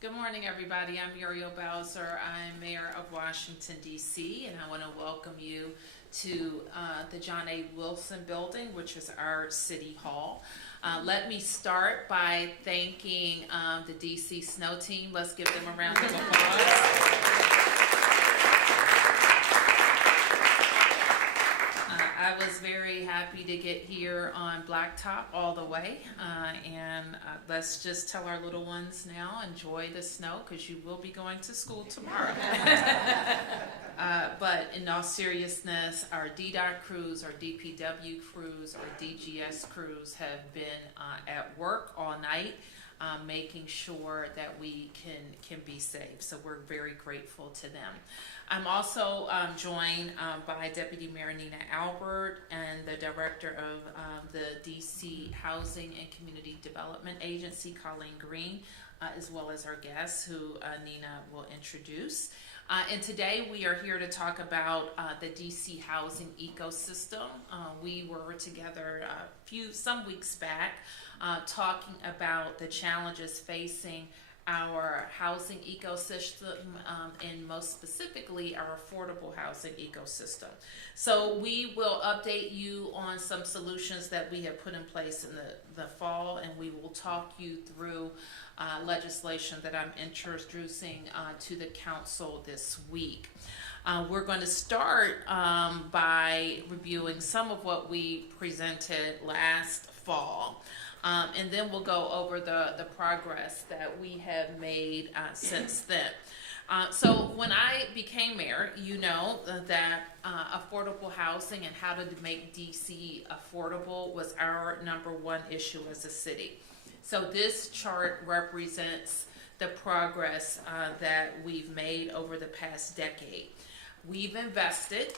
Good morning, everybody. I'm Muriel Bowser. I'm Mayor of Washington, D.C., and I want to welcome you to the John A. Wilson Building, which is our City Hall. Let me start by thanking the D.C. Snow Team. Let's give them a round of applause. I was very happy to get here on Blacktop all the way, and let's just tell our little ones now, enjoy the snow because you will be going to school tomorrow. But in all seriousness, our DDOT crews, our DPW crews, our DGS crews have been at work all night, making sure that we can be safe. So we're very grateful to them. I'm also joined by Deputy Mayor Nina Albert and the Director of the DC Housing and Community Development Agency, Colleen Green, as well as our guests who Nina will introduce. And today we are here to talk about the DC housing ecosystem. We were together some weeks back talking about the challenges facing our housing ecosystem, and most specifically our affordable housing ecosystem. So we will update you on some solutions that we have put in place in the fall, and we will talk you through legislation that I'm introducing to the council this week. We're going to start by reviewing some of what we presented last fall. And then we'll go over the progress that we have made since then. So when I became mayor, you know that affordable housing and how to make DC affordable was our number one issue as a city. So this chart represents the progress that we've made over the past decade. We've invested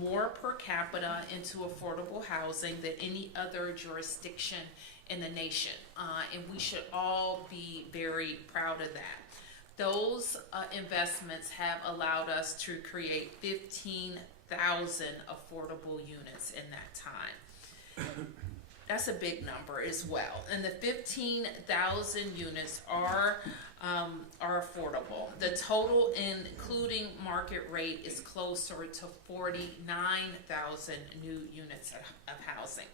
more per capita into affordable housing than any other jurisdiction in the nation, and we should all be very proud of that. Those investments have allowed us to create 15,000 affordable units in that time. That's a big number as well, and the 15,000 units are affordable. The total, including market rate, is closer to 49,000 new units of housing.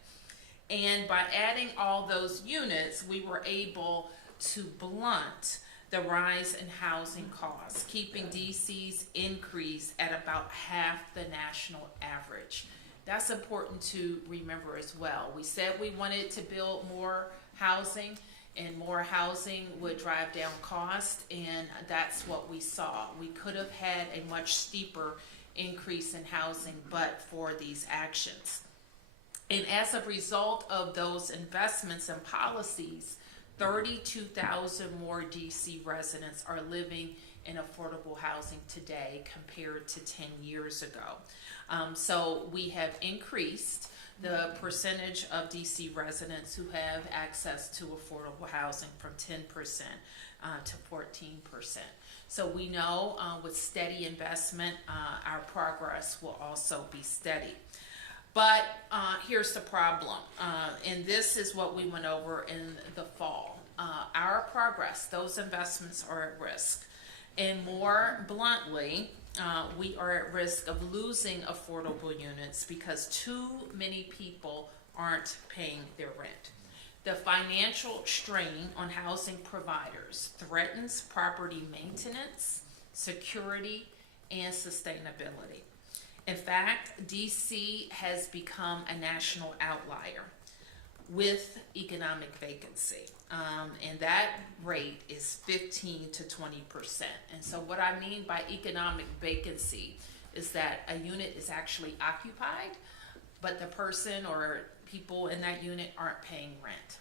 And by adding all those units, we were able to blunt the rise in housing costs, keeping DC's increase at about half the national average. That's important to remember as well. We said we wanted to build more housing, and more housing would drive down cost, and that's what we saw. We could have had a much steeper increase in housing but for these actions. And as a result of those investments and policies, 32,000 more DC residents are living in affordable housing today compared to 10 years ago. So we have increased the percentage of DC residents who have access to affordable housing from 10% to 14%. So we know with steady investment, our progress will also be steady. But here's the problem, and this is what we went over in the fall. Our progress, those investments are at risk. And more bluntly, we are at risk of losing affordable units because too many people aren't paying their rent. The financial strain on housing providers threatens property maintenance, security, and sustainability. In fact, DC has become a national outlier with economic vacancy, and that rate is 15 to 20%. And so what I mean by economic vacancy is that a unit is actually occupied, but the person or people in that unit aren't paying rent.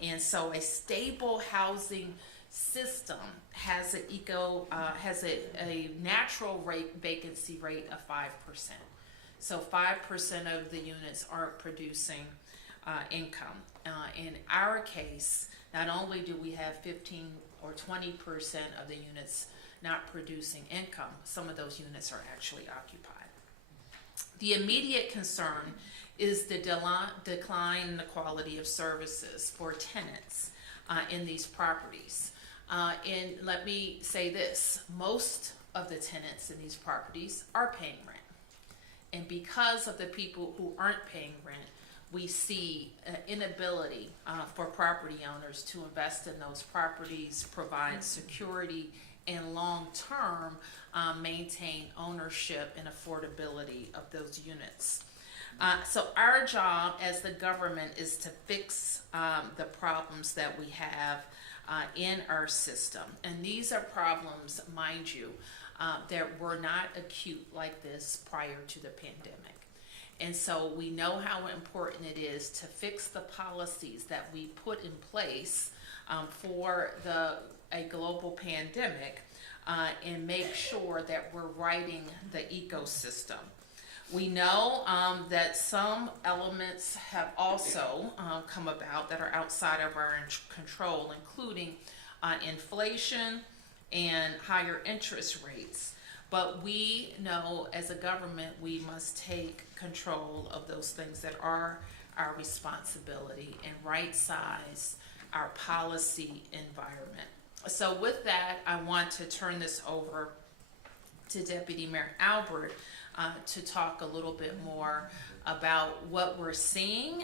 And so a stable housing system has a natural vacancy rate of 5%. So 5% of the units aren't producing income. In our case, not only do we have 15 or 20% of the units not producing income, some of those units are actually occupied. The immediate concern is the decline in the quality of services for tenants in these properties. And let me say this, most of the tenants in these properties are paying rent. And because of the people who aren't paying rent, we see an inability for property owners to invest in those properties, provide security, and long-term maintain ownership and affordability of those units. So our job as the government is to fix the problems that we have in our system. And these are problems, mind you, that were not acute like this prior to the pandemic. And so we know how important it is to fix the policies that we put in place for a global pandemic and make sure that we're righting the ecosystem. We know that some elements have also come about that are outside of our control, including inflation and higher interest rates. But we know as a government we must take control of those things that are our responsibility and right-size our policy environment. So with that, I want to turn this over to Deputy Mayor Albert to talk a little bit more about what we're seeing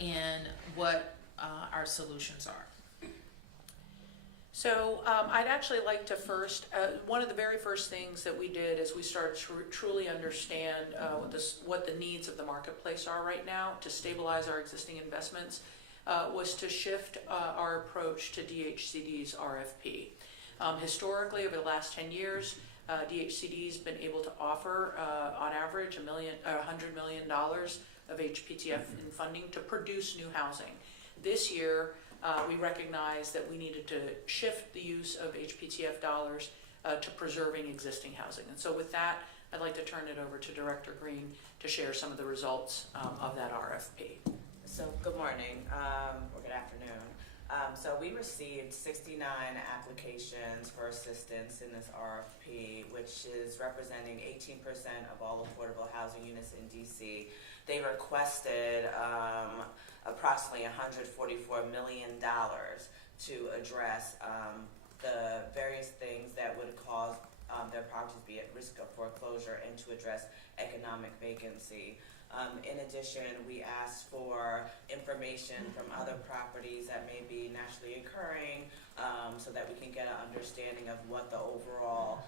and what our solutions are. So I'd actually like to first, one of the very first things that we did is we started to truly understand what the needs of the marketplace are right now to stabilize our existing investments, was to shift our approach to DHCD's RFP. Historically, over the last 10 years, DHCD's been able to offer, on average, $100 million of HPTF in funding to produce new housing. This year, we recognized that we needed to shift the use of HPTF dollars to preserving existing housing. And so with that, I'd like to turn it over to Director Green to share some of the results of that RFP. So good morning, or good afternoon. So we received 69 applications for assistance in this RFP, which is representing 18% of all affordable housing units in DC. They requested approximately $144 million to address the various things that would cause their properties to be at risk of foreclosure and to address economic vacancy. In addition, we asked for information from other properties that may be naturally occurring so that we can get an understanding of what the overall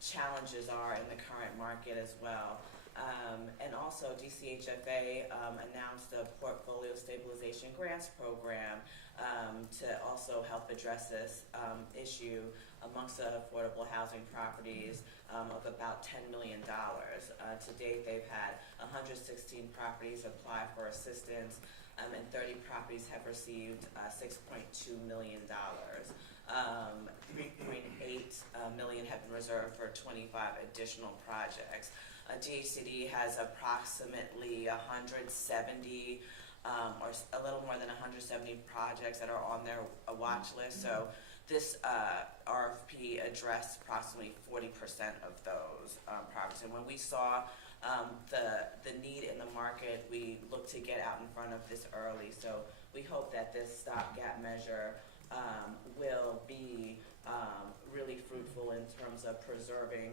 challenges are in the current market as well. And also DCHFA announced a portfolio stabilization grants program to also help address this issue amongst the affordable housing properties of about $10 million. To date, they've had 116 properties apply for assistance, and 30 properties have received $6.2 million. 3.8 million have been reserved for 25 additional projects. DHCD has approximately 170 or a little more than 170 projects that are on their watch list. So this RFP addressed approximately 40% of those projects. And when we saw the need in the market, we looked to get out in front of this early. So we hope that this stopgap measure will be really fruitful in terms of preserving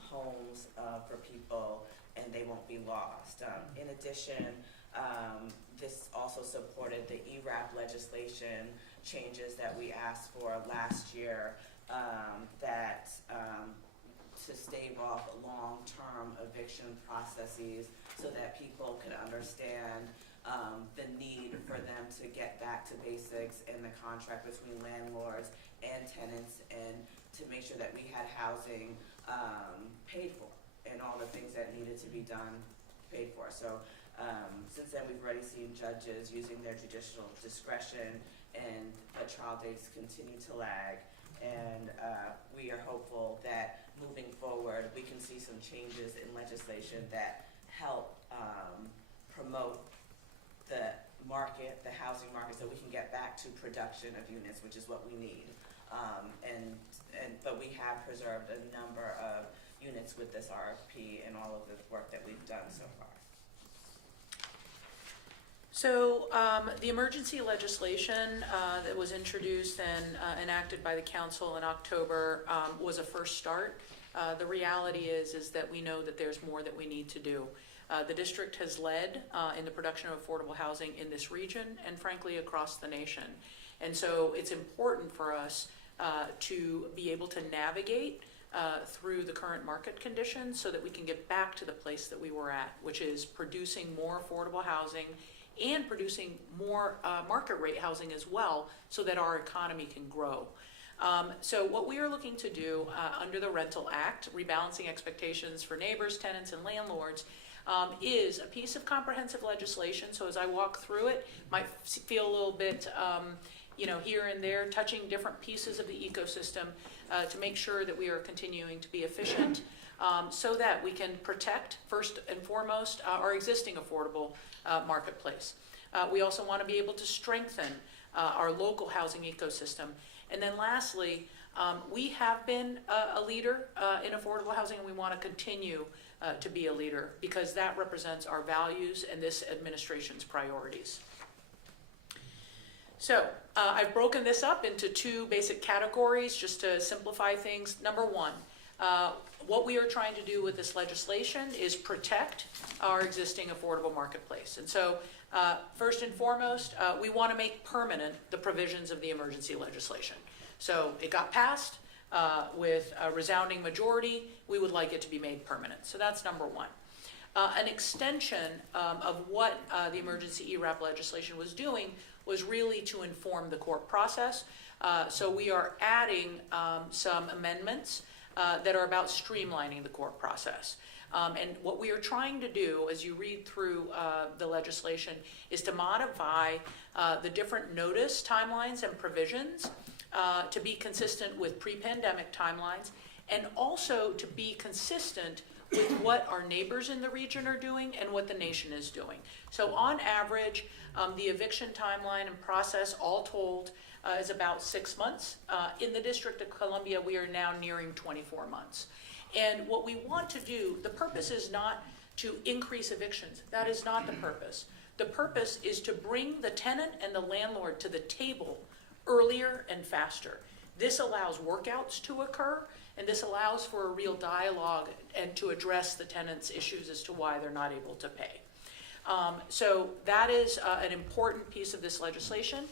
homes for people, and they won't be lost. In addition, this also supported the ERAP legislation changes that we asked for last year that to stave off long-term eviction processes so that people could understand the need for them to get back to basics in the contract between landlords and tenants, and to make sure that we had housing paid for and all the things that needed to be done paid for. So since then we've already seen judges using their judicial discretion, and the trial dates continue to lag, and we are hopeful that moving forward we can see some changes in legislation that help promote the market, the housing market, so we can get back to production of units, which is what we need. But we have preserved a number of units with this RFP and all of the work that we've done so far. So the emergency legislation that was introduced and enacted by the council in October was a first start. The reality is that we know that there's more that we need to do. The district has led in the production of affordable housing in this region and frankly across the nation. And so it's important for us to be able to navigate through the current market conditions so that we can get back to the place that we were at, which is producing more affordable housing and producing more market rate housing as well so that our economy can grow. So what we are looking to do under the Rental Act, rebalancing expectations for neighbors, tenants, and landlords, is a piece of comprehensive legislation. So as I walk through it, might feel a little bit here and there, touching different pieces of the ecosystem to make sure that we are continuing to be efficient so that we can protect, first and foremost, our existing affordable marketplace. We also want to be able to strengthen our local housing ecosystem. And then lastly, we have been a leader in affordable housing, and we want to continue to be a leader because that represents our values and this administration's priorities. So I've broken this up into two basic categories just to simplify things. Number one, what we are trying to do with this legislation is protect our existing affordable marketplace. And so first and foremost, we want to make permanent the provisions of the emergency legislation. So it got passed with a resounding majority. We would like it to be made permanent. So that's number one. An extension of what the emergency ERAP legislation was doing was really to inform the court process. So we are adding some amendments that are about streamlining the court process. And what we are trying to do, as you read through the legislation, is to modify the different notice timelines and provisions to be consistent with pre-pandemic timelines, and also to be consistent with what our neighbors in the region are doing and what the nation is doing. So on average, the eviction timeline and process, all told, is about 6 months. In the District of Columbia, we are now nearing 24 months. And what we want to do, the purpose is not to increase evictions. That is not the purpose. The purpose is to bring the tenant and the landlord to the table earlier and faster. This allows workouts to occur, and this allows for a real dialogue and to address the tenant's issues as to why they're not able to pay. So that is an important piece of this legislation.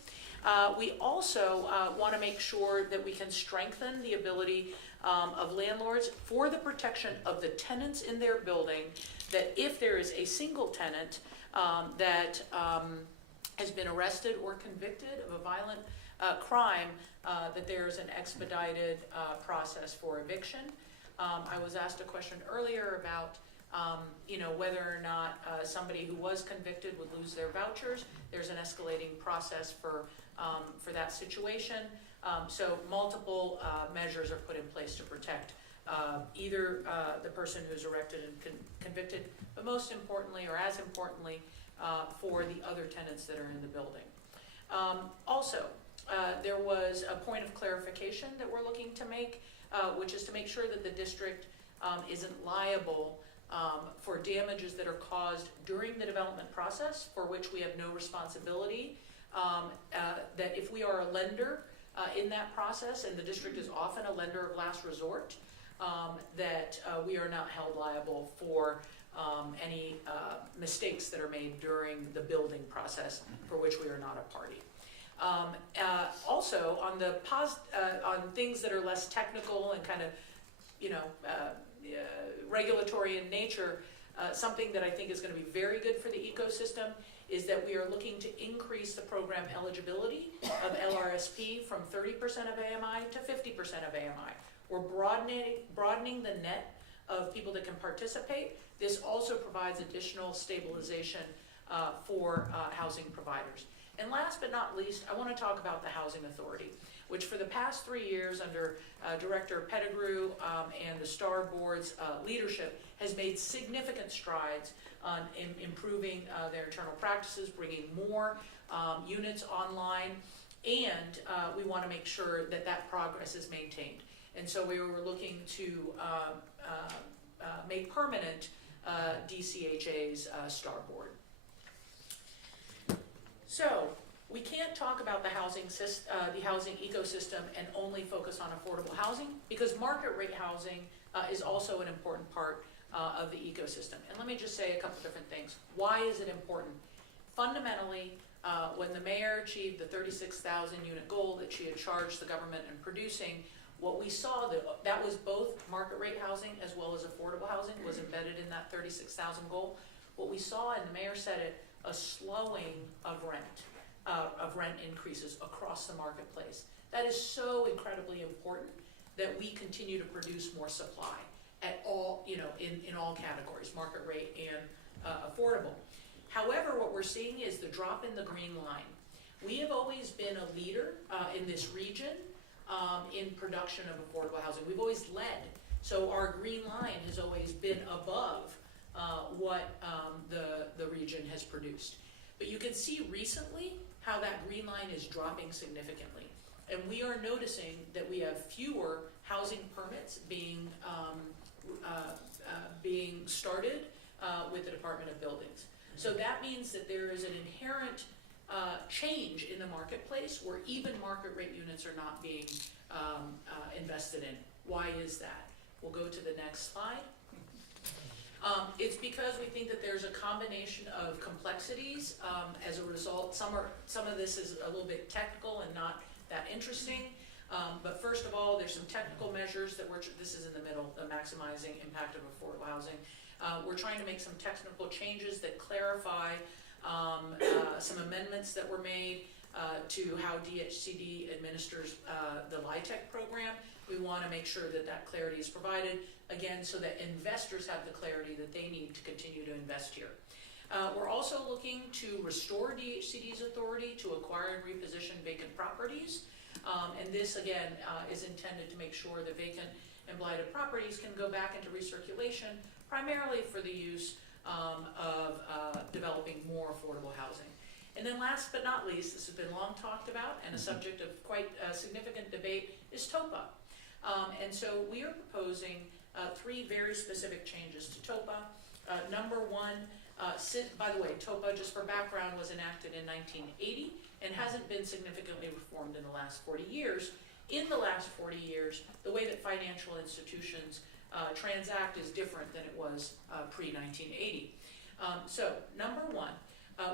We also want to make sure that we can strengthen the ability of landlords for the protection of the tenants in their building, that if there is a single tenant that has been arrested or convicted of a violent crime, that there's an expedited process for eviction. I was asked a question earlier about whether or not somebody who was convicted would lose their vouchers. There's an escalating process for that situation. So multiple measures are put in place to protect either the person who's arrested and convicted, but most importantly, or as importantly, for the other tenants that are in the building. Also, there was a point of clarification that we're looking to make, which is to make sure that the district isn't liable for damages that are caused during the development process, for which we have no responsibility. That if we are a lender in that process, and the district is often a lender of last resort, that we are not held liable for any mistakes that are made during the building process, for which we are not a party. Also, on the on things that are less technical and kind of, regulatory in nature, something that I think is going to be very good for the ecosystem is that we are looking to increase the program eligibility of LRSP from 30% of AMI to 50% of AMI. We're broadening the net of people that can participate. This also provides additional stabilization for housing providers. And last but not least, I want to talk about the Housing Authority, which for the past 3 years under Director Pettigrew and the STAR Board's leadership has made significant strides on improving their internal practices, bringing more units online, and we want to make sure that that progress is maintained. And so we were looking to make permanent DCHA's STAR Board. So, we can't talk about the housing ecosystem and only focus on affordable housing, because market rate housing is also an important part of the ecosystem. And let me just say a couple different things. Why is it important? Fundamentally, when the mayor achieved the 36,000 unit goal that she had charged the government in producing, what we saw that was both market rate housing as well as affordable housing was embedded in that 36,000 goal. What we saw, and the mayor said it, a slowing of rent increases across the marketplace. That is so incredibly important that we continue to produce more supply at all, in all categories, market rate and affordable. However, what we're seeing is the drop in the green line. We have always been a leader in this region in production of affordable housing. We've always led. So our green line has always been above what the region has produced. But you can see recently how that green line is dropping significantly. And we are noticing that we have fewer housing permits being started with the Department of Buildings. So that means that there is an inherent change in the marketplace where even market rate units are not being invested in. Why is that? We'll go to the next slide. It's because we think that there's a combination of complexities as a result. Some of this is a little bit technical and not that interesting. But first of all, there's some technical measures that this is in the middle, the maximizing impact of affordable housing. We're trying to make some technical changes that clarify some amendments that were made to how DHCD administers the LIHTC program. We want to make sure that that clarity is provided, again, so that investors have the clarity that they need to continue to invest here. We're also looking to restore DHCD's authority to acquire and reposition vacant properties. And this, again, is intended to make sure that vacant and blighted properties can go back into recirculation, primarily for the use of developing more affordable housing. And then last but not least, this has been long talked about and a subject of quite significant debate, is TOPA. And so we are proposing 3 very specific changes to TOPA. Number one, by the way, TOPA, just for background, was enacted in 1980 and hasn't been significantly reformed in the last 40 years. In the last 40 years, the way that financial institutions transact is different than it was pre-1980. So, number one,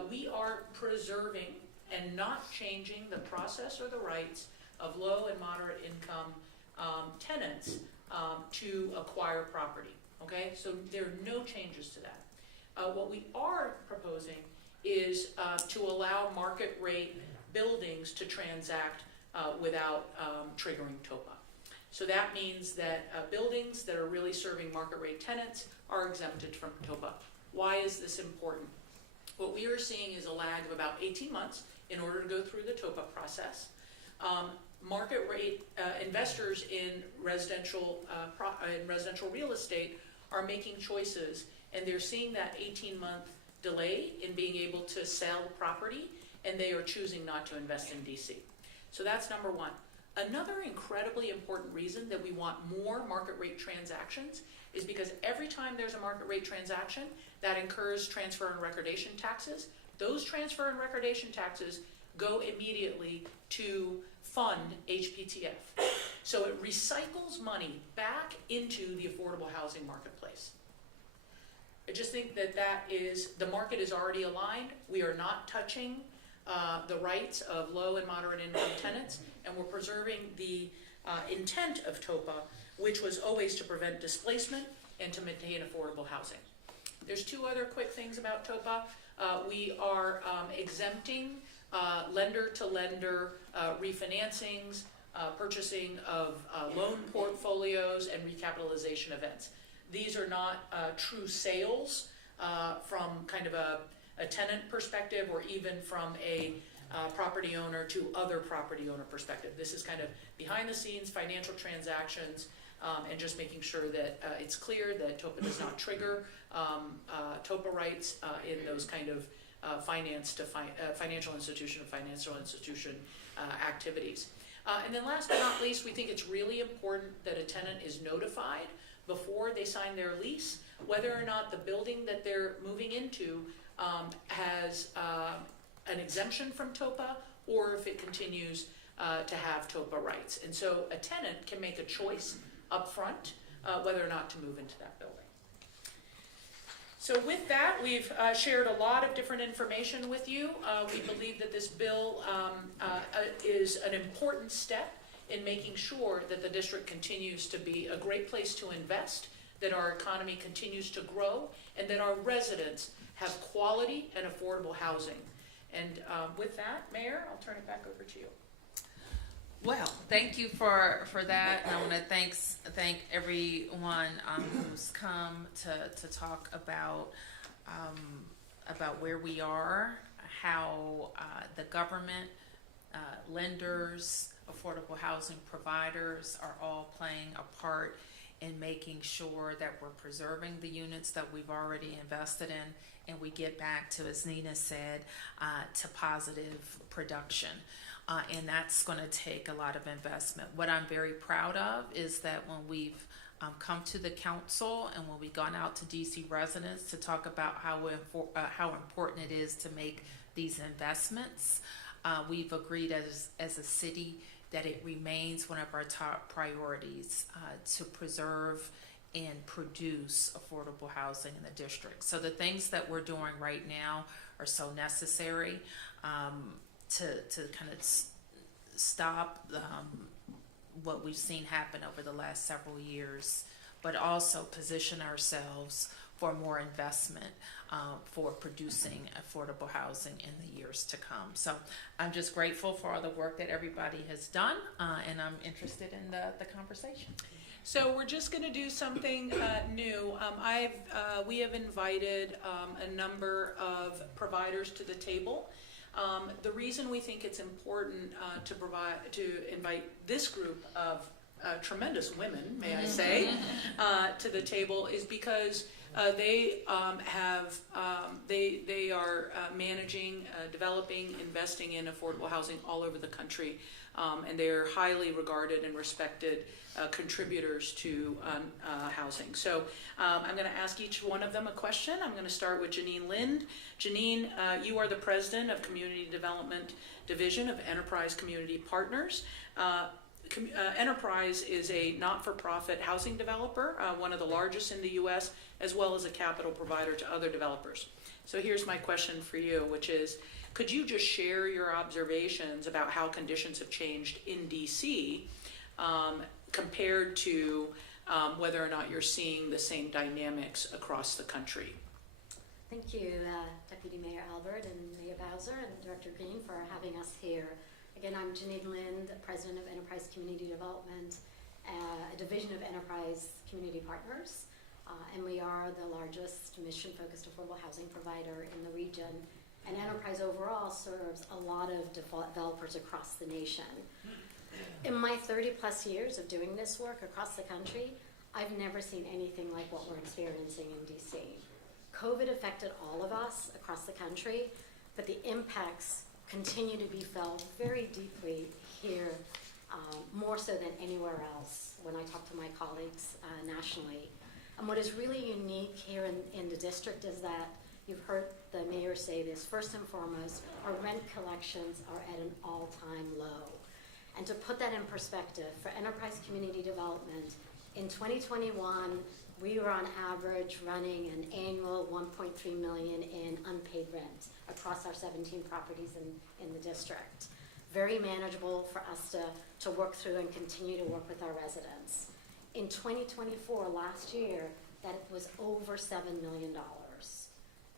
we are preserving and not changing the process or the rights of low and moderate income tenants to acquire property. Okay, so there are no changes to that. What we are proposing is to allow market rate buildings to transact without triggering TOPA. So that means that buildings that are really serving market rate tenants are exempted from TOPA. Why is this important? What we are seeing is a lag of about 18 months in order to go through the TOPA process. Market rate investors in residential real estate are making choices, and they're seeing that 18-month delay in being able to sell property, and they are choosing not to invest in DC. So that's number one. Another incredibly important reason that we want more market rate transactions is because every time there's a market rate transaction, that incurs transfer and recordation taxes. Those transfer and recordation taxes go immediately to fund HPTF. So it recycles money back into the affordable housing marketplace. I just think that the market is already aligned. We are not touching the rights of low and moderate income tenants, and we're preserving the intent of TOPA, which was always to prevent displacement and to maintain affordable housing. There's 2 other quick things about TOPA. We are exempting lender-to-lender refinancings, purchasing of loan portfolios, and recapitalization events. These are not true sales from kind of a tenant perspective or even from a property owner to other property owner perspective. This is kind of behind the scenes financial transactions and just making sure that it's clear that TOPA does not trigger TOPA rights in those kind of financial institution activities. And then last but not least, we think it's really important that a tenant is notified before they sign their lease an exemption from TOPA, or if it continues to have TOPA rights. And so a tenant can make a choice up front whether or not to move into that building. So with that, we've shared a lot of different information with you. We believe that this bill is an important step in making sure that the district continues to be a great place to invest, that our economy continues to grow, and that our residents have quality and affordable housing. And with that, Mayor, I'll turn it back over to you. Well, thank you for that. And I want to thank everyone who's come to talk about where we are, how the government, lenders, affordable housing providers are all playing a part in making sure that we're preserving the units that we've already invested in, and we get back to, as Nina said, to positive production. And that's going to take a lot of investment. What I'm very proud of is that when we've come to the council and when we've gone out to DC residents to talk about how important it is to make these investments, we've agreed as a city that it remains one of our top priorities to preserve and produce affordable housing in the district. So the things that we're doing right now are so necessary to kind of stop what we've seen happen over the last several years, but also position ourselves for more investment for producing affordable housing in the years to come. So I'm just grateful for all the work that everybody has done, and I'm interested in the conversation. So we're just going to do something new. We have invited a number of providers to the table. The reason we think it's important to invite this group of tremendous women, may I say, to the table is because they are managing, developing, investing in affordable housing all over the country, and they are highly regarded and respected contributors to housing. So I'm going to ask each one of them a question. I'm going to start with Janine Lind. Janine, you are the president of Community Development Division of Enterprise Community Partners. Enterprise is a not-for-profit housing developer, one of the largest in the U.S., as well as a capital provider to other developers. So here's my question for you, which is, could you just share your observations about how conditions have changed in D.C. Compared to whether or not you're seeing the same dynamics across the country? Thank you, Deputy Mayor Albert and Mayor Bowser and Director Green for having us here. Again, I'm Janine Lind, President of Enterprise Community Development, a division of Enterprise Community Partners, and we are the largest mission-focused affordable housing provider in the region. And Enterprise overall serves a lot of developers across the nation. In my 30-plus years of doing this work across the country, I've never seen anything like what we're experiencing in D.C. COVID affected all of us across the country, but the impacts continue to be felt very deeply here, more so than anywhere else when I talk to my colleagues nationally. And what is really unique here in the district is that you've heard the mayor say this, first and foremost, our rent collections are at an all-time low. And to put that in perspective, for Enterprise Community Development, in 2021, we were on average running an annual $1.3 million in unpaid rent across our 17 properties in the district. Very manageable for us to work through and continue to work with our residents. In 2024, last year, that was over $7 million.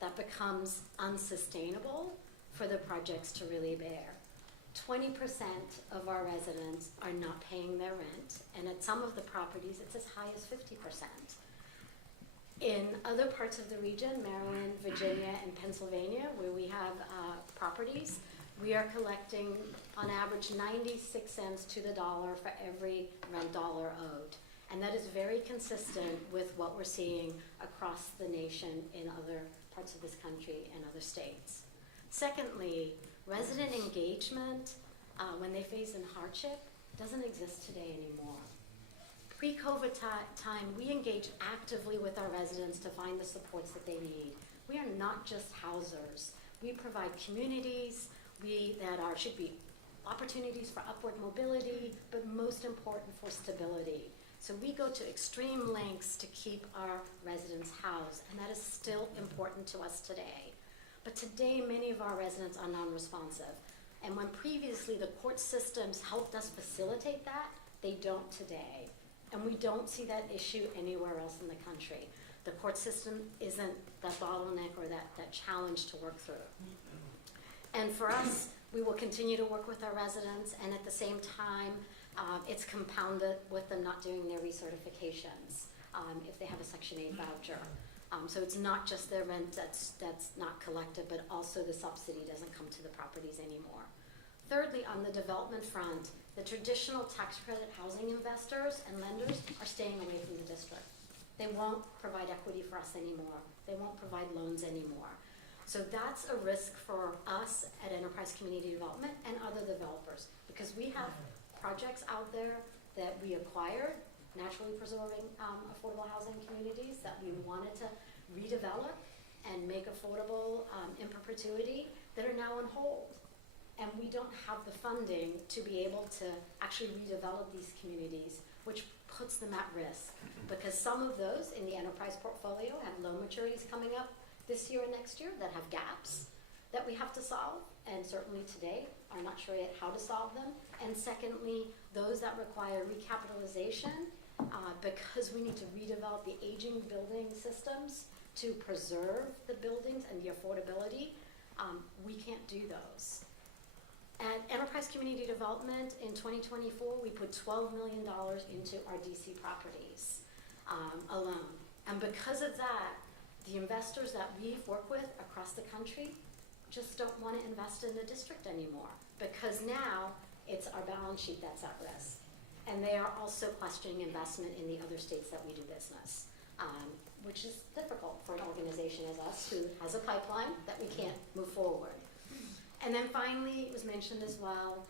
That becomes unsustainable for the projects to really bear. 20% of our residents are not paying their rent, and at some of the properties, it's as high as 50%. In other parts of the region, Maryland, Virginia, and Pennsylvania, where we have properties, we are collecting on average 96 cents to the dollar for every rent dollar owed. And that is very consistent with what we're seeing across the nation in other parts of this country and other states. Secondly, resident engagement when they face in hardship doesn't exist today anymore. Pre-COVID time, we engage actively with our residents to find the supports that they need. We are not just housers, We provide communities should be opportunities for upward mobility, but most important for stability. So we go to extreme lengths to keep our residents housed, and that is still important to us today. But today, many of our residents are non-responsive. And when previously the court systems helped us facilitate that, they don't today. And we don't see that issue anywhere else in the country. The court system isn't that bottleneck or that challenge to work through. And for us, we will continue to work with our residents, and at the same time, it's compounded with them not doing their recertifications if they have a Section 8 voucher. So it's not just their rent that's not collected, but also the subsidy doesn't come to the properties anymore. Thirdly, on the development front, the traditional tax credit housing investors and lenders are staying away from the district. They won't provide equity for us anymore. They won't provide loans anymore. So that's a risk for us at Enterprise Community Development and other developers, because we have projects out there that we acquired, naturally preserving affordable housing communities that we wanted to redevelop and make affordable in perpetuity that are now on hold. And we don't have the funding to be able to actually redevelop these communities, which puts them at risk, because some of those in the enterprise portfolio have loan maturities coming up this year and next year that have gaps that we have to solve, and certainly today are not sure yet how to solve them. And secondly, those that require recapitalization, because we need to redevelop the aging building systems to preserve the buildings and the affordability, we can't do those. At Enterprise Community Development in 2024, we put $12 million into our DC properties alone. And because of that, the investors that we've worked with across the country just don't want to invest in the district anymore, because now it's our balance sheet that's at risk. And they are also questioning investment in the other states that we do business, which is difficult for an organization as us who has a pipeline that we can't move forward. And then finally, it was mentioned as well,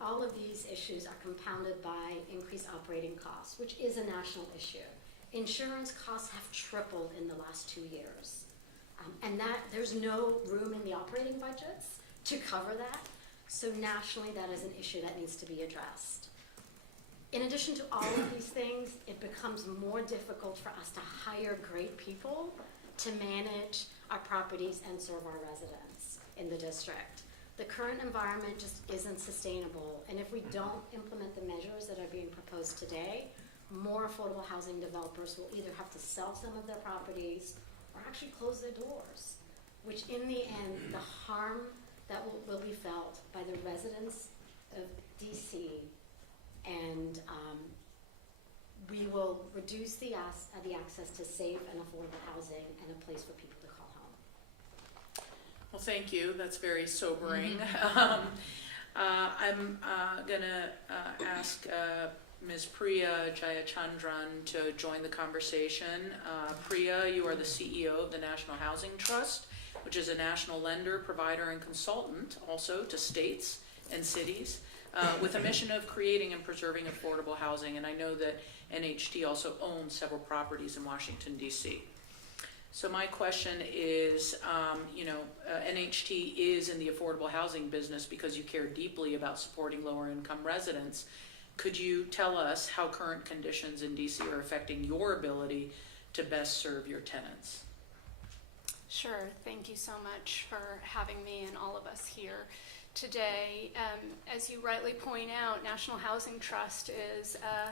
all of these issues are compounded by increased operating costs, which is a national issue. Insurance costs have tripled in the last 2 years. And that there's no room in the operating budgets to cover that. So nationally, that is an issue that needs to be addressed. In addition to all of these things, it becomes more difficult for us to hire great people to manage our properties and serve our residents in the district. The current environment just isn't sustainable, and if we don't implement the measures that are being proposed today, more affordable housing developers will either have to sell some of their properties or actually close their doors, which in the end, the harm that will be felt by the residents of DC, and we will reduce the access to safe and affordable housing and a place for people to call home. Well, thank you. That's very sobering. I'm gonna ask Ms. Priya Jayachandran to join the conversation. Priya, you are the CEO of the National Housing Trust, which is a national lender, provider, and consultant also to states and cities with a mission of creating and preserving affordable housing. And I know that NHT also owns several properties in Washington, D.C. So my question is, NHT is in the affordable housing business because you care deeply about supporting lower income residents. Could you tell us how current conditions in DC are affecting your ability to best serve your tenants? Sure. Thank you so much for having me and all of us here today. As you rightly point out, National Housing Trust is a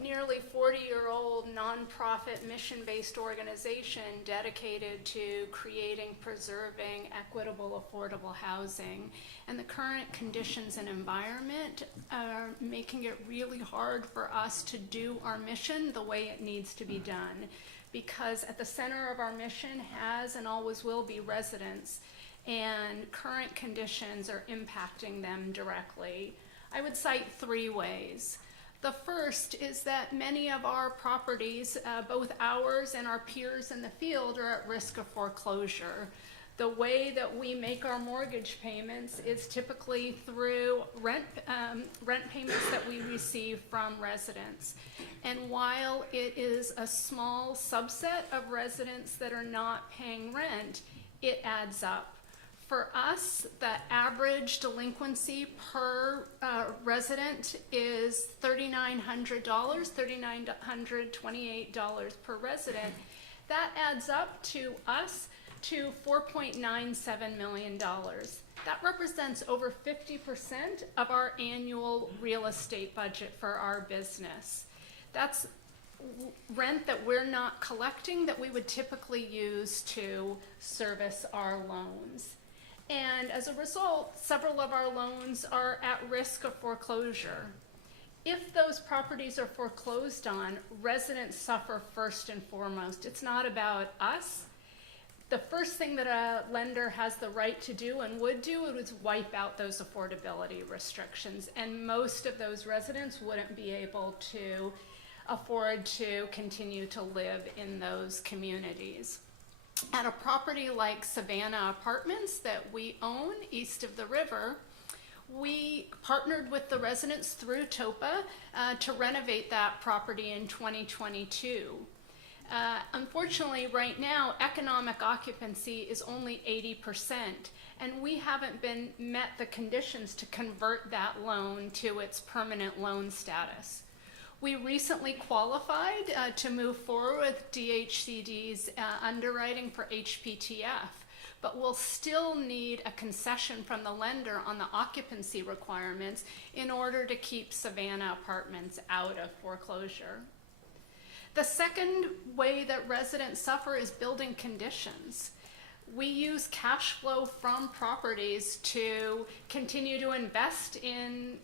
nearly 40-year-old nonprofit mission-based organization dedicated to creating, preserving equitable, affordable housing. And the current conditions and environment are making it really hard for us to do our mission the way it needs to be done, because at the center of our mission has and always will be residents, and current conditions are impacting them directly. I would cite 3 ways. The first is that many of our properties, both ours and our peers in the field, are at risk of foreclosure. The way that we make our mortgage payments is typically through rent payments that we receive from residents. And while it is a small subset of residents that are not paying rent, it adds up. For us, the average delinquency per resident is $3,900, $3,928 per resident. That adds up to us to $4.97 million. That represents over 50% of our annual real estate budget for our business. That's rent that we're not collecting that we would typically use to service our loans. And as a result, several of our loans are at risk of foreclosure. If those properties are foreclosed on, residents suffer first and foremost. It's not about us. The first thing that a lender has the right to do and would do is wipe out those affordability restrictions. And most of those residents wouldn't be able to afford to continue to live in those communities. At a property like Savannah Apartments that we own east of the river, we partnered with the residents through TOPA to renovate that property in 2022. Unfortunately, right now, economic occupancy is only 80%, and we haven't met the conditions to convert that loan to its permanent loan status. We recently qualified to move forward with DHCD's underwriting for HPTF, but we'll still need a concession from the lender on the occupancy requirements in order to keep Savannah Apartments out of foreclosure. The second way that residents suffer is building conditions. We use cash flow from properties to continue to invest in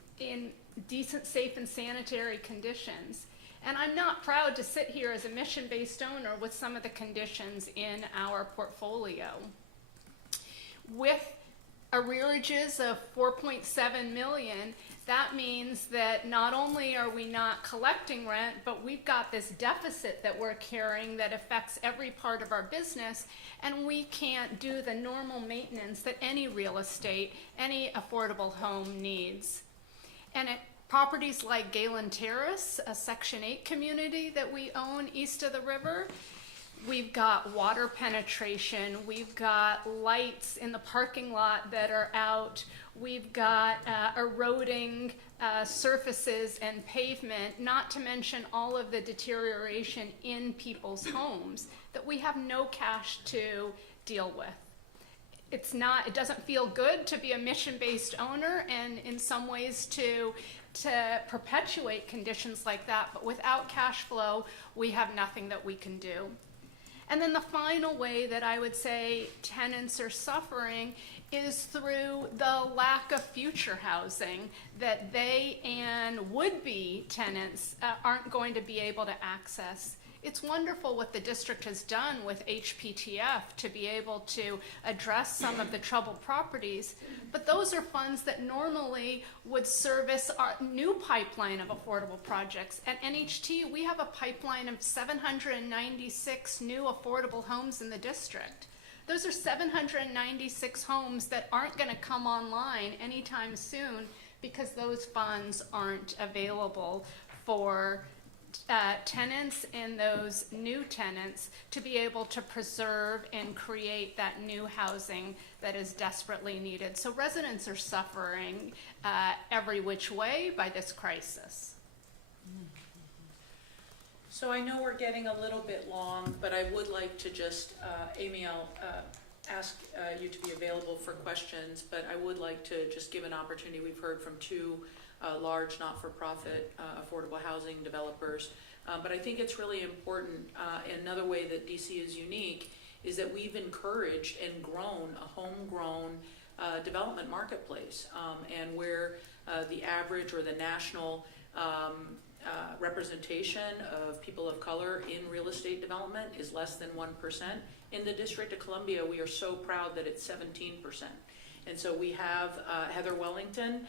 decent, safe, and sanitary conditions. And I'm not proud to sit here as a mission-based owner with some of the conditions in our portfolio. With arrearages of $4.7 million, that means that not only are we not collecting rent, but we've got this deficit that we're carrying that affects every part of our business, and we can't do the normal maintenance that any real estate, any affordable home needs. And at properties like Galen Terrace, a Section 8 community that we own east of the river, we've got water penetration, we've got lights in the parking lot that are out, we've got eroding surfaces and pavement, not to mention all of the deterioration in people's homes that we have no cash to deal with. It doesn't feel good to be a mission-based owner and in some ways to perpetuate conditions like that, but without cash flow, we have nothing that we can do. And then the final way that I would say tenants are suffering is through the lack of future housing that they and would-be tenants aren't going to be able to access. It's wonderful what the district has done with HPTF to be able to address some of the troubled properties, but those are funds that normally would service our new pipeline of affordable projects. At NHT, we have a pipeline of 796 new affordable homes in the district. Those are 796 homes that aren't going to come online anytime soon because those funds aren't available for tenants and those new tenants to be able to preserve and create that new housing that is desperately needed. So residents are suffering every which way by this crisis. So I know we're getting a little bit long, but I would like to just, Amy, I'll ask you to be available for questions, but I would like to just give an opportunity. We've heard from two large not-for-profit affordable housing developers. But I think it's really important, another way that DC is unique is that we've encouraged and grown a homegrown development marketplace, and where the average or the national representation of people of color in real estate development is less than 1%. In the District of Columbia, we are so proud that it's 17%. And so we have Heather Wellington,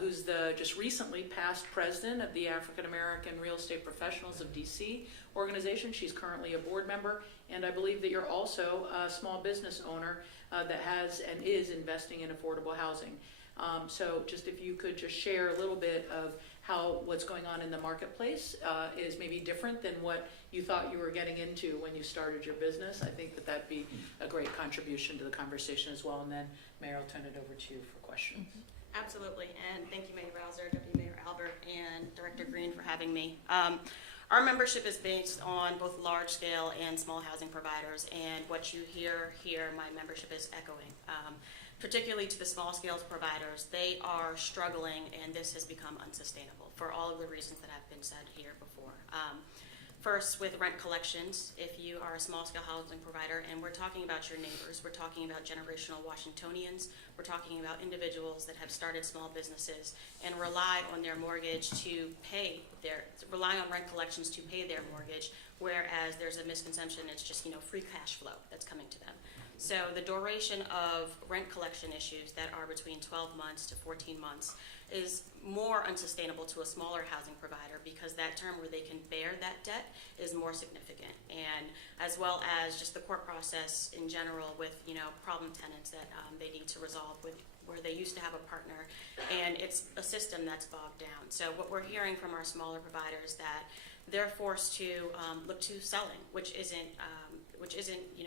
who's the just recently past president of the African American Real Estate Professionals of DC organization. She's currently a board member, and I believe that you're also a small business owner that has and is investing in affordable housing. So just if you could just share a little bit of how what's going on in the marketplace is maybe different than what you thought you were getting into when you started your business. I think that that'd be a great contribution to the conversation as well. And then, Mayor, I'll turn it over to you for questions. Absolutely, and thank you, Mayor Bowser, Deputy Mayor Albert, and Director Green for having me. Our membership is based on both large-scale and small housing providers, and what you hear here, my membership is echoing. Particularly to the small-scale providers, they are struggling, and this has become unsustainable for all of the reasons that have been said here before. First, with rent collections, if you are a small-scale housing provider, and we're talking about your neighbors, we're talking about generational Washingtonians, we're talking about individuals that have started small businesses and rely on their mortgage to rely on rent collections to pay their mortgage, whereas there's a misconception it's just, free cash flow that's coming to them. So the duration of rent collection issues that are between 12 months to 14 months is more unsustainable to a smaller housing provider, because that term where they can bear that debt is more significant. And as well as just the court process in general with, problem tenants that they need to resolve with, where they used to have a partner, and it's a system that's bogged down. So what we're hearing from our smaller providers that they're forced to look to selling, which isn't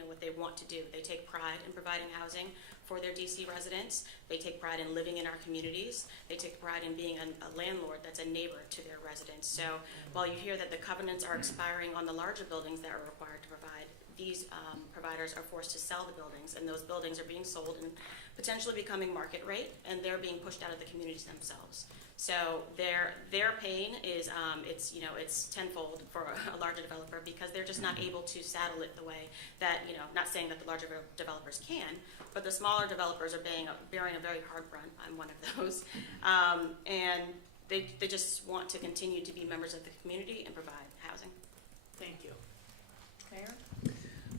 what they want to do. They take pride in providing housing for their DC residents. They take pride in living in our communities. They take pride in being a landlord that's a neighbor to their residents. So while you hear that the covenants are expiring on the larger buildings that are required to provide, these providers are forced to sell the buildings, and those buildings are being sold and potentially becoming market rate, and they're being pushed out of the communities themselves. So their pain is it's tenfold for a larger developer, because they're just not able to saddle it the way that, not saying that the larger developers can, but the smaller developers are bearing a very hard brunt. I'm one of those, and they just want to continue to be members of the community and provide housing. Thank you. Mayor?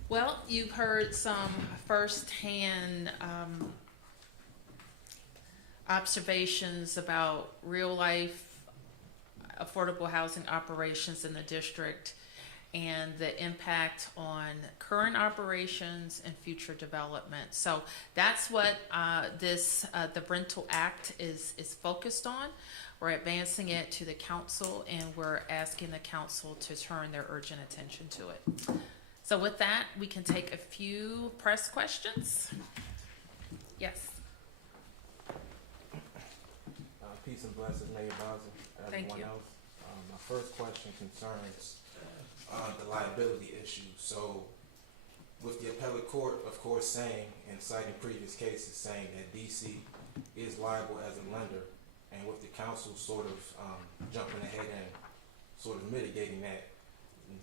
Well, you've heard some firsthand observations about real life affordable housing operations in the district and the impact on current operations and future development. So that's what the Rental Act is focused on. We're advancing it to the council, and we're asking the council to turn their urgent attention to it. So with that, we can take a few press questions. Yes. Peace and blessings, Mayor Bowser, Thank everyone you. else. My first question concerns the liability issue. So, with the appellate court, of course, saying and citing previous cases saying that DC is liable as a lender, and with the council sort of jumping ahead and sort of mitigating that,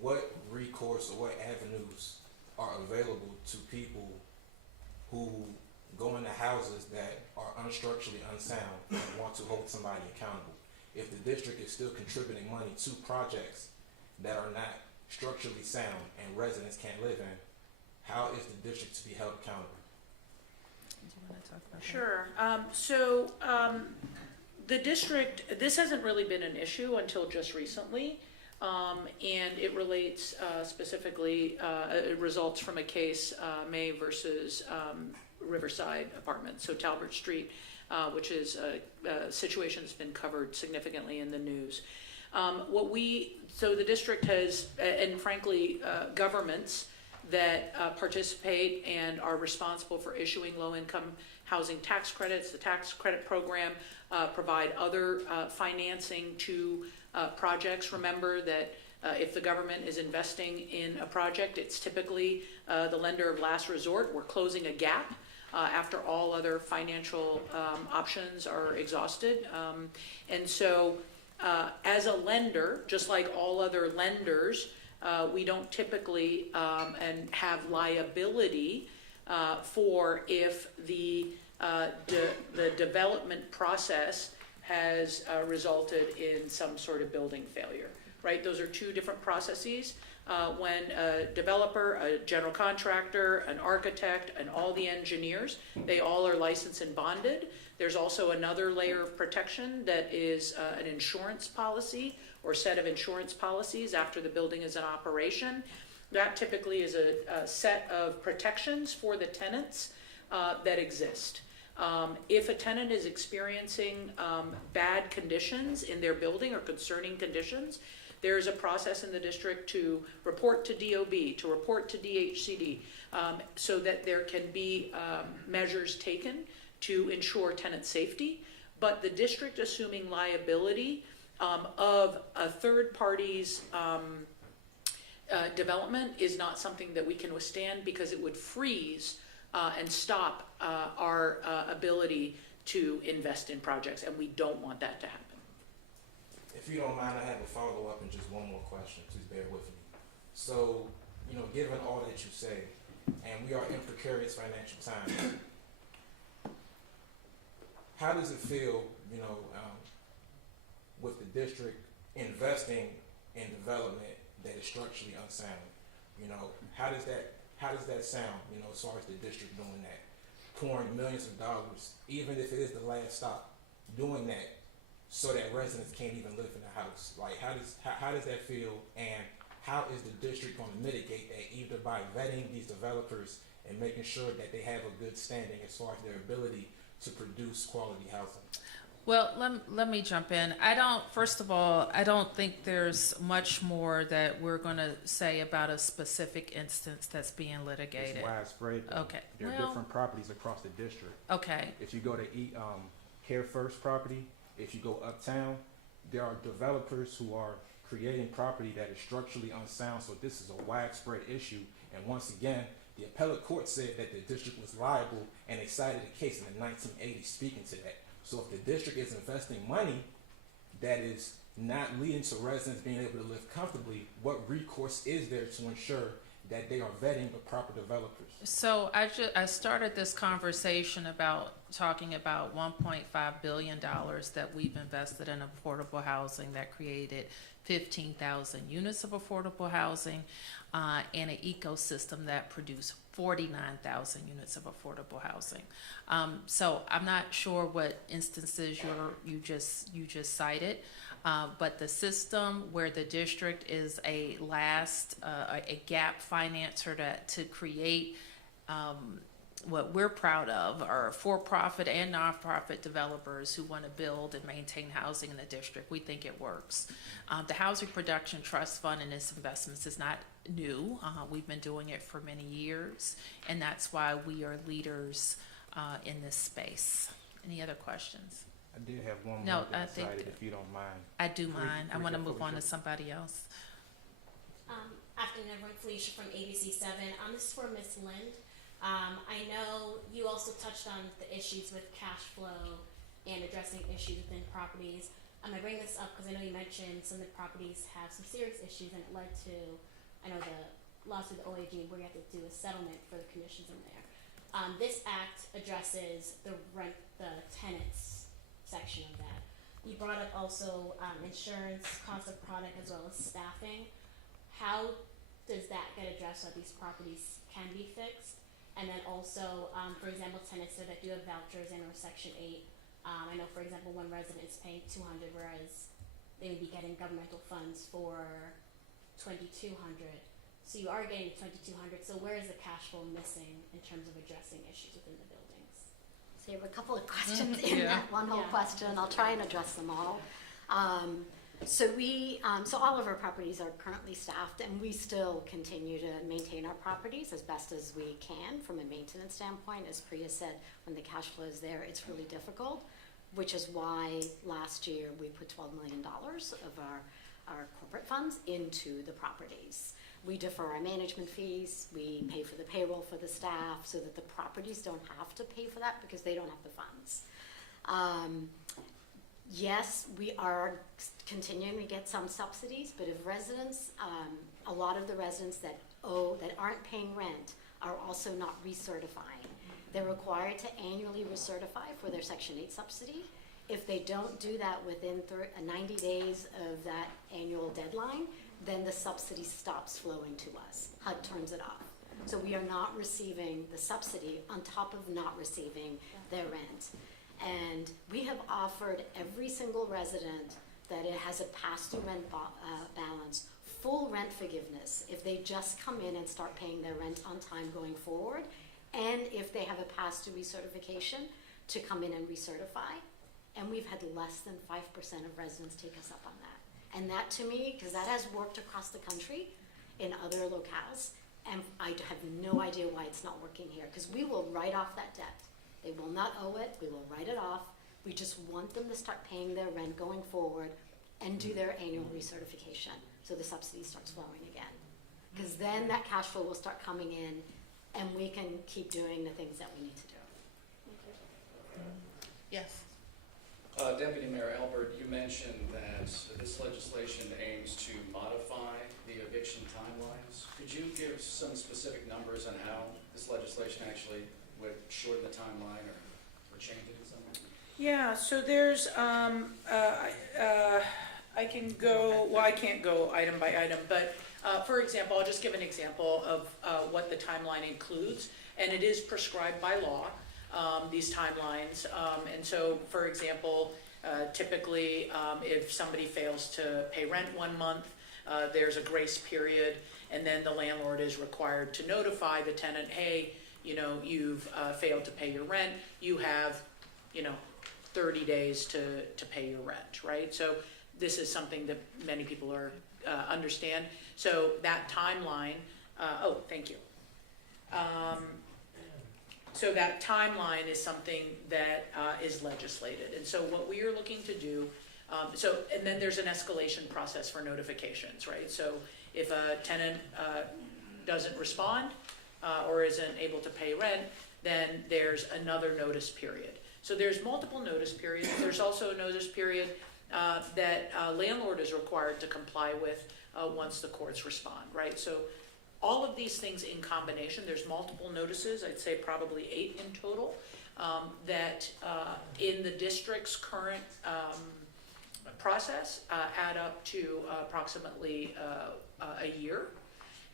what recourse or what avenues are available to people who go into houses that are unstructurally unsound and want to hold somebody accountable? If the district is still contributing money to projects that are not structurally sound and residents can't live in, how is the district to be held accountable? Do you want to talk about that? Sure. The district, this hasn't really been an issue until just recently. And it relates specifically, it results from a case, May versus Riverside Apartments, so Talbot Street, which is a situation that's been covered significantly in the news. So the district has, and frankly, governments that participate and are responsible for issuing low-income housing tax credits, the tax credit program, provide other financing to projects. Remember that if the government is investing in a project, it's typically the lender of last resort. We're closing a gap after all other financial options are exhausted. And so as a lender, just like all other lenders, we don't typically and have liability for if the development process has resulted in some sort of building failure, right? Those are two different processes. When a developer, a general contractor, an architect, and all the engineers, they all are licensed and bonded. There's also another layer of protection that is an insurance policy or set of insurance policies after the building is in operation. That typically is a set of protections for the tenants that exist. If a tenant is experiencing bad conditions in their building or concerning conditions, there's a process in the district to report to DOB, to report to DHCD, so that there can be measures taken to ensure tenant safety. But the district assuming liability of a third party's development is not something that we can withstand, because it would freeze and stop our ability to invest in projects, and we don't want that to happen. If you don't mind, I have a follow-up and just one more question. Please bear with me. So, given all that you say, and we are in precarious financial times, how does it feel, with the district investing in development that is structurally unsound? How does that sound, as far as the district doing that? Pouring millions of dollars, even if it is the last stop, doing that so that residents can't even live in the house. Like, how does that feel, and how is the district going to mitigate that, either by vetting these developers and making sure that they have a good standing as far as their ability to produce quality housing? Well, let me jump in. First of all, I don't think there's much more that we're going to say about a specific instance that's being litigated. It's widespread. Okay. There are different properties across the district. Okay. If you go to Care First property, if you go uptown, there are developers who are creating property that is structurally unsound. So this is a widespread issue. And once again, the appellate court said that the district was liable, and they cited a case in the 1980s speaking to that. So if the district is investing money that is not leading to residents being able to live comfortably, what recourse is there to ensure that they are vetting the proper developers? So I started this conversation talking about $1.5 billion that we've invested in affordable housing that created 15,000 units of affordable housing and an ecosystem that produced 49,000 units of affordable housing. So I'm not sure what instances you just cited, but the system where the district is a gap financer to create what we're proud of are for-profit and nonprofit developers who want to build and maintain housing in the district. We think it works. The Housing Production Trust Fund and its investments is not new. We've been doing it for many years, and that's why we are leaders in this space. Any other questions? I did have one No, more that I I think cited, if you don't mind. I do mind. I want to move on to Felicia. somebody else. Afternoon, everyone. Felicia from ABC7. This is for Ms. Lind. I know you also touched on the issues with cash flow and addressing issues within properties. I bring this up because I know you mentioned some of the properties have some serious issues, and it led to, I know, the lawsuit with OAG where you have to do a settlement for the conditions in there. This act addresses the tenants section of that. You brought up also insurance, cost of product, as well as staffing. How does that get addressed so that these properties can be fixed? And then also, for example, tenants that do have vouchers in or Section 8. I know, for example, one resident is paying $200, whereas they would be getting governmental funds for $2,200. So you are getting $2,200. So where is the cash flow missing in terms of addressing issues within the buildings? So you have a couple of questions in that one whole question. I'll try and address them all. So all of our properties are currently staffed, and we still continue to maintain our properties as best as we can from a maintenance standpoint. As Priya said, when the cash flow is there, it's really difficult, which is why last year we put $12 million of our corporate funds into the properties. We defer our management fees, we pay for the payroll for the staff so that the properties don't have to pay for that because they don't have the funds. Yes, we are continuing to get some subsidies, but if residents, a lot of the residents that aren't paying rent are also not recertifying. They're required to annually recertify for their Section 8 subsidy. If they don't do that within 90 days of that annual deadline, then the subsidy stops flowing to us. HUD turns it off. So we are not receiving the subsidy on top of not receiving their rent. And we have offered every single resident that it has a past-due rent balance, full rent forgiveness if they just come in and start paying their rent on time going forward, and if they have a past-due recertification, to come in and recertify. And we've had less than 5% of residents take us up on that. And that to me, because that has worked across the country in other locales, and I have no idea why it's not working here, because we will write off that debt. They will not owe it, we will write it off. We just want them to start paying their rent going forward and do their annual recertification, so the subsidy starts flowing again. Because then that cash flow will start coming in, and we can keep doing the things that we need to do. Yes. Deputy Mayor Albert, you mentioned that this legislation aims to modify the eviction timelines. Could you give some specific numbers on how this legislation actually would shorten the timeline or change it in some way? Yeah, so there's, I can go, well, I can't go item by item, but for example, I'll just give an example of what the timeline includes, and it is prescribed by law, these timelines. And so, for example, typically, if somebody fails to pay rent 1 month, there's a grace period, and then the landlord is required to notify the tenant, hey, you know, you've failed to pay your rent, you have, 30 days to pay your rent, right? So this is something that many people are understand. So that timeline, thank you. So that timeline is something that is legislated. And so what we are looking to do, and then there's an escalation process for notifications, right? So if a tenant doesn't respond or isn't able to pay rent, then there's another notice period. So there's multiple notice periods. There's also a notice period that landlord is required to comply with once the courts respond, right? So all of these things in combination, there's multiple notices, I'd say probably 8 in total, that in the district's current process add up to approximately a year.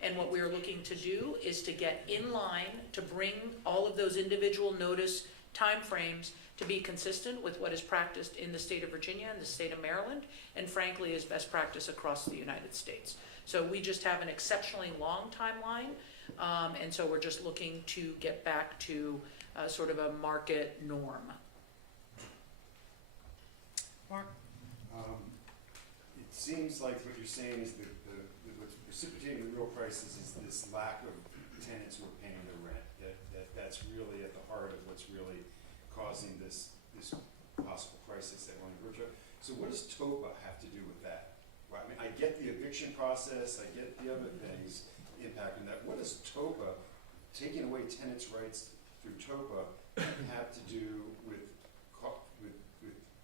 And what we're looking to do is to get in line to bring all of those individual notice timeframes to be consistent with what is practiced in the state of Virginia and the state of Maryland, and frankly is best practice across the United States. So we just have an exceptionally long timeline, and so we're just looking to get back to sort of a market norm. Mark? It seems like what you're saying is that what's precipitating the real crisis is this lack of tenants who are paying their rent. That's really at the heart of what's really causing this possible crisis that we're on the verge of. So what does TOPA have to do with that? Well, I mean, I get the eviction process, I get the other things impacting that. What does TOPA, taking away tenants' rights through TOPA, have to do with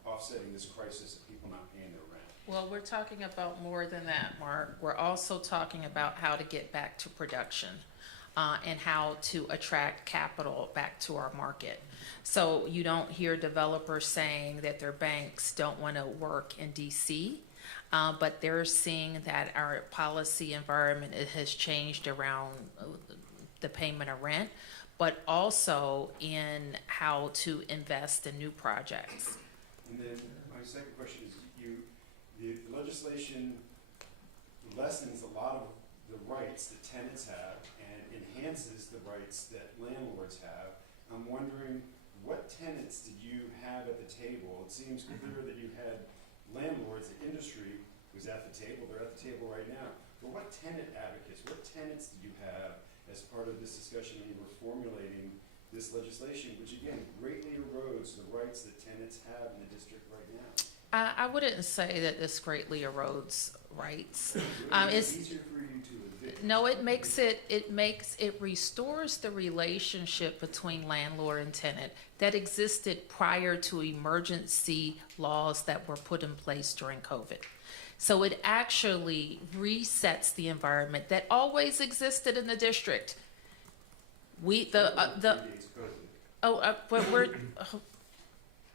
offsetting this crisis of people not paying their rent? Well, we're talking about more than that, Mark. We're also talking about how to get back to production and how to attract capital back to our market. So you don't hear developers saying that their banks don't want to work in DC, but they're seeing that our policy environment has changed around the payment of rent, but also in how to invest in new projects. And then my second question is, the legislation lessens a lot of the rights that tenants have and enhances the rights that landlords have. I'm wondering, what tenants did you have at the table? It seems clear that you had landlords, the industry was at the table, they're at the table right now. But what tenant advocates, what tenants did you have as part of this discussion when you were formulating this legislation, which again greatly erodes the rights that tenants have in the district right now? I wouldn't say that this greatly erodes rights. It's easier for you to evict. No, it restores the relationship between landlord and tenant that existed prior to emergency laws that were put in place during COVID. So it actually resets the environment that always existed in the district.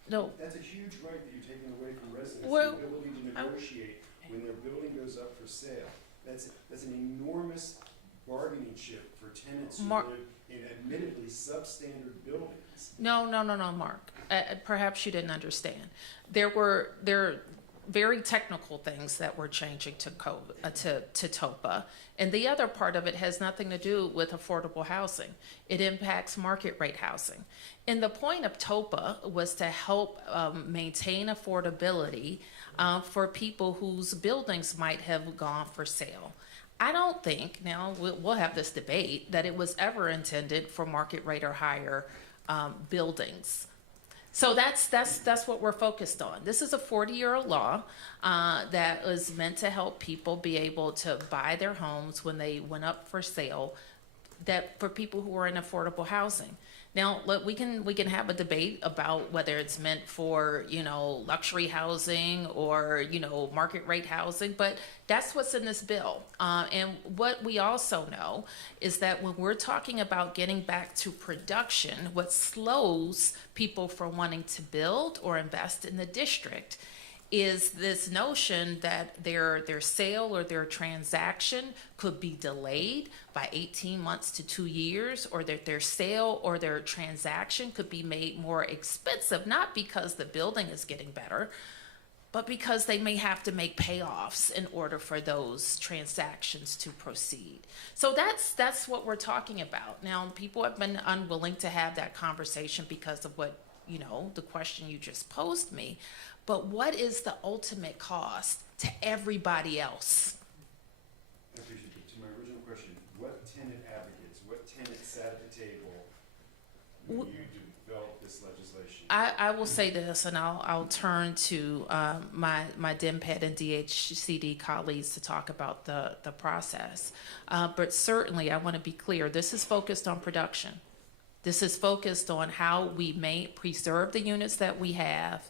No. That's a huge right that you're taking away from residents, Well, the ability to negotiate when their building goes up for sale. That's an enormous bargaining chip for tenants who live in admittedly substandard buildings. No, Mark. Perhaps you didn't understand. very technical things that we're changing to TOPA. And the other part of it has nothing to do with affordable housing. It impacts market rate housing. And the point of TOPA was to help maintain affordability for people whose buildings might have gone for sale. I don't think, now we'll have this debate, that it was ever intended for market rate or higher buildings. So that's what we're focused on. This is a 40-year-old law that was meant to help people be able to buy their homes when they went up for sale, that for people who are in affordable housing. Now, look, we can have a debate about whether it's meant for, luxury housing or, market rate housing, but that's what's in this bill. And what we also know is that when we're talking about getting back to production, what slows people from wanting to build or invest in the district is this notion that their sale or their transaction could be delayed by 18 months to 2 years, or that their sale or their transaction could be made more expensive, not because the building is getting better, but because they may have to make payoffs in order for those transactions to proceed. So that's what we're talking about. Now, people have been unwilling to have that conversation because of what, the question you just posed me. But what is the ultimate cost to everybody else? I appreciate it. To my original question, what tenant advocates, what tenant sat at the table when you developed this legislation? I will say this, and I'll turn to my DMPED and DHCD colleagues to talk about the process. But certainly, I want to be clear, this is focused on production. This is focused on how we may preserve the units that we have,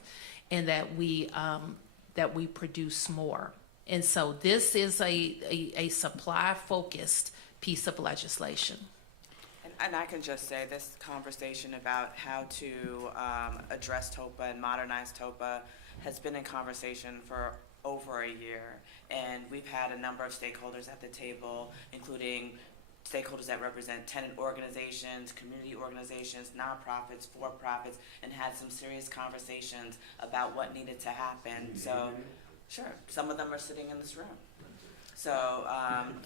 and that we produce more. And so this is a supply-focused piece of legislation. And I can just say this conversation about how to address TOPA and modernize TOPA has been in conversation for over a year. And we've had a number of stakeholders at the table, including stakeholders that represent tenant organizations, community organizations, nonprofits, for-profits, and had some serious conversations about what needed to happen. So, sure, some of them are sitting in this room. So,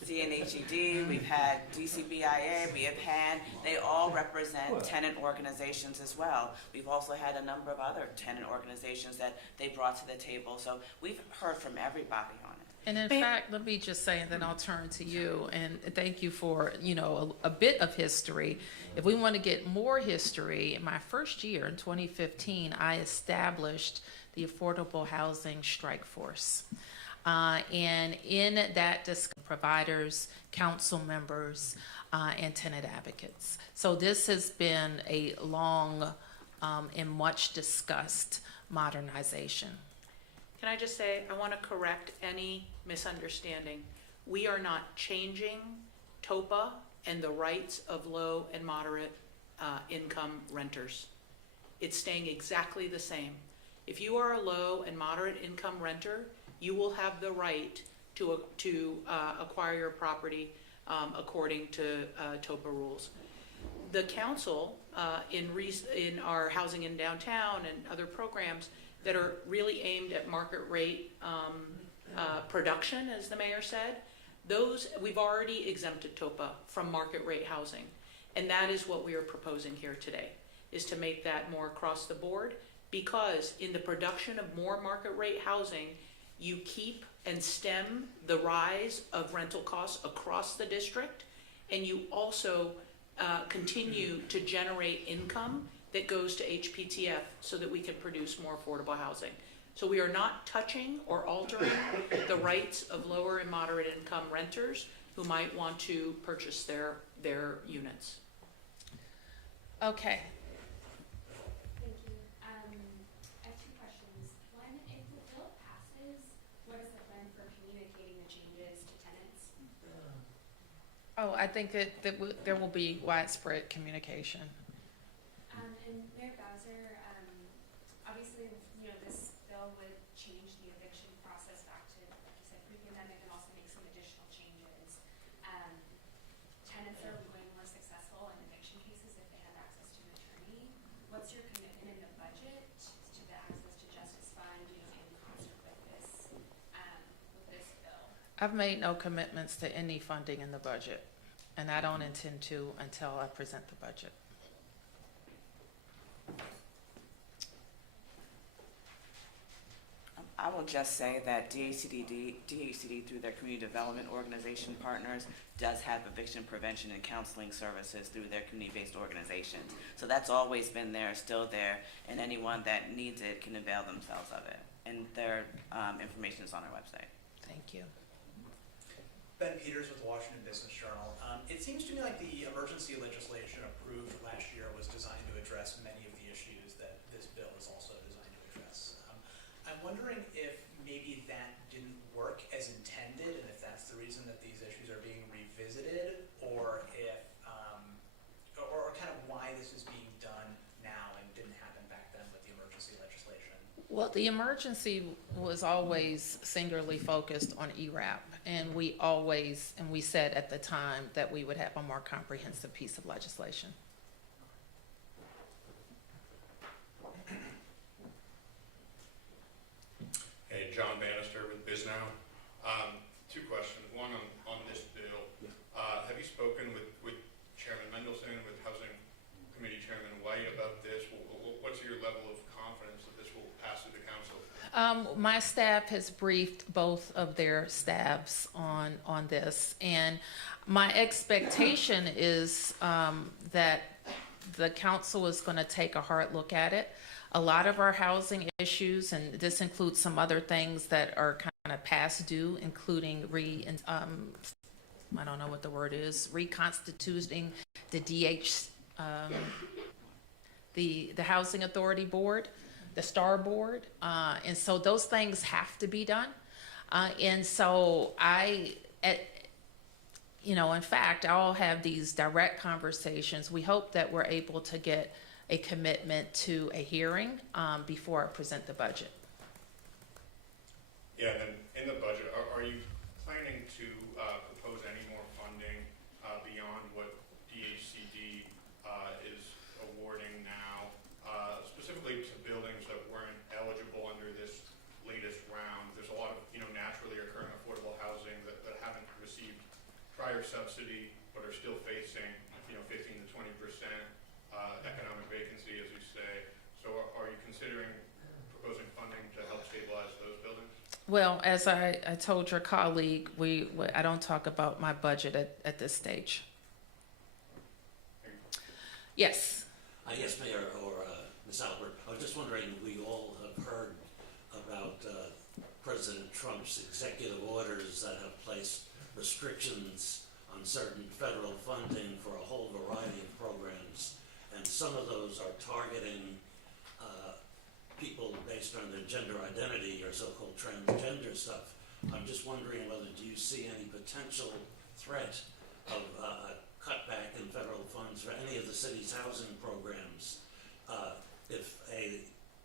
CNHED, we've had DCBIA, they all represent tenant organizations as well. We've also had a number of other tenant organizations that they brought to the table. So we've heard from everybody on it. And in fact, let me just say, and then I'll turn to you, and thank you for, a bit of history. If we want to get more history, in my first year, in 2015, I established the Affordable Housing Strike Force. And in that, providers, council members, and tenant advocates. So this has been a long and much discussed modernization. Can I just say, I want to correct any misunderstanding. We are not changing TOPA and the rights of low and moderate income renters. It's staying exactly the same. If you are a low and moderate income renter, you will have the right to acquire your property according to TOPA rules. The council, in our Housing in Downtown and other programs that are really aimed at market rate production, as the mayor said, those we've already exempted TOPA from market rate housing. And that is what we are proposing here today, is to make that more across the board, because in the production of more market rate housing, you keep and stem the rise of rental costs across the district, and you also continue to generate income that goes to HPTF so that we can produce more affordable housing. So we are not touching or altering the rights of lower and moderate income renters who might want to purchase their units. Okay. Thank you. I have two questions. One, if the bill passes, what is the plan for communicating the changes to tenants? Oh, I think that there will be widespread communication. And Mayor Bowser, obviously, this bill would change the eviction process back to, like you said, pre-pandemic, and also make some additional changes. Tenants are way more successful in eviction cases if they have access to an attorney. What's your commitment in the budget to the Access to Justice Fund, in concert with this I've made no commitments to any funding in the budget, and I don't intend to until I present the budget. I will just say that DHCD through their community development organization partners does have eviction prevention and counseling services through their community-based organizations. So that's always been there, still there, and anyone that needs it can avail themselves of it. And their information is on our website. Thank you. Ben Peters with the Washington Business Journal. It seems to me like the emergency legislation approved last year was designed to address many of the issues that this bill is also designed to address. I'm wondering if maybe that didn't work as intended, and if that's the reason that these issues are being revisited, or if, or kind of why this is being done now and didn't happen back then with the emergency legislation. Well, the emergency was always singularly focused on ERAP, and we said at the time that we would have a more comprehensive piece of legislation. Hey, John Bannister with BizNow. Two questions. One on this bill. Have you spoken with Chairman Mendelson, with Housing Committee Chairman White about this? What's your level of confidence that this will pass through the council? My staff has briefed both of their staffs on this, and my expectation is that the council is going to take a hard look at it. A lot of our housing issues, and this includes some other things that are kind of past due, including I don't know what the word is, reconstituting the the Housing Authority Board, the STAR Board, and so those things have to be done. And so in fact, I'll have these direct conversations. We hope that we're able to get a commitment to a hearing before I present the budget. Yeah, and then in the budget, are you planning to propose any more funding beyond what DHCD is awarding now, specifically to buildings that weren't eligible under this latest round? There's a lot of, naturally occurring affordable housing that haven't received prior subsidy, but are still facing, 15 to 20% economic vacancy, as you say. So are you considering proposing funding to help stabilize those buildings? Well, as I told your colleague, I don't talk about my budget at this stage. Yes. Yes, Mayor or Ms. Albert, I was just wondering, we all have heard about President Trump's executive orders that have placed restrictions on certain federal funding for a whole variety of programs, and some of those are targeting people based on their gender identity or so-called transgender stuff. I'm just wondering do you see any potential threat of a cutback in federal funds for any of the city's housing programs if a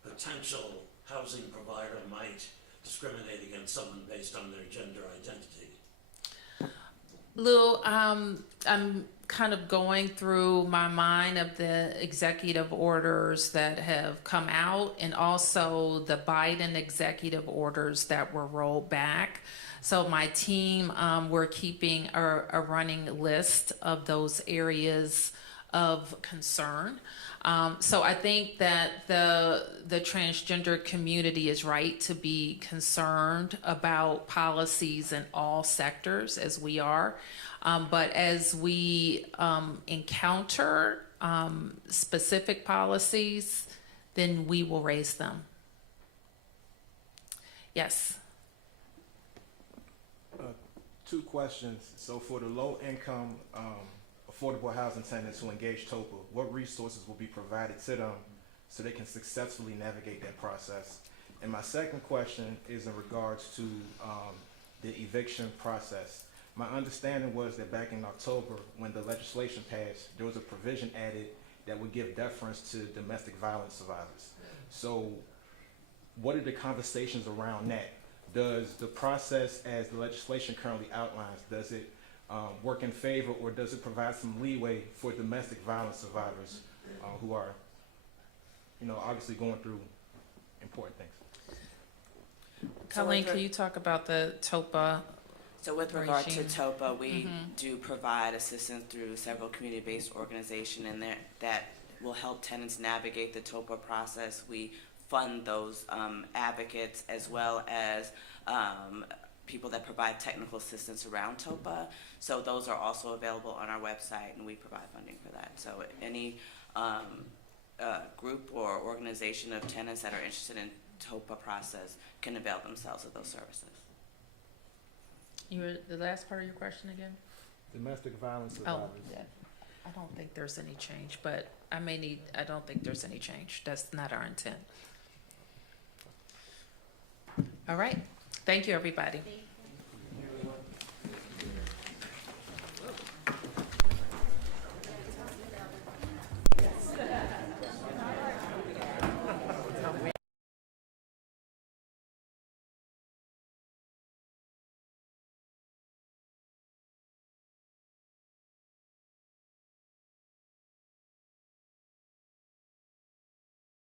potential housing provider might discriminate against someone based on their gender identity? Lou, I'm kind of going through my mind of the executive orders that have come out and also the Biden executive orders that were rolled back. So my team, we're keeping a running list of those areas of concern. So I think that the transgender community is right to be concerned about policies in all sectors, as we are. But as we encounter specific policies, then we will raise them. Yes. Two questions. So for the low income affordable housing tenants who engage TOPA, what resources will be provided to them so they can successfully navigate that process? And my second question is in regards to the eviction process. My understanding was that back in October, when the legislation passed, there was a provision added that would give deference to domestic violence survivors. So what are the conversations around that? Does the process, as the legislation currently outlines, does it work in favor, or does it provide some leeway for domestic violence survivors who are, obviously going through important things? Colleen, can you talk about the TOPA? So with regard to regime. TOPA, we do provide assistance through several community-based organizations and that will help tenants navigate the TOPA process. We fund those advocates as well as people that provide technical assistance around TOPA. So those are also available on our website, and we provide funding for that. So any group or organization of tenants that are interested in TOPA process can avail themselves of those services. You were, the last part of your question again? Domestic violence Oh, survivors. yeah. I don't think there's any change, but I don't think there's any change. That's not our intent. All right. Thank you, everybody. Thank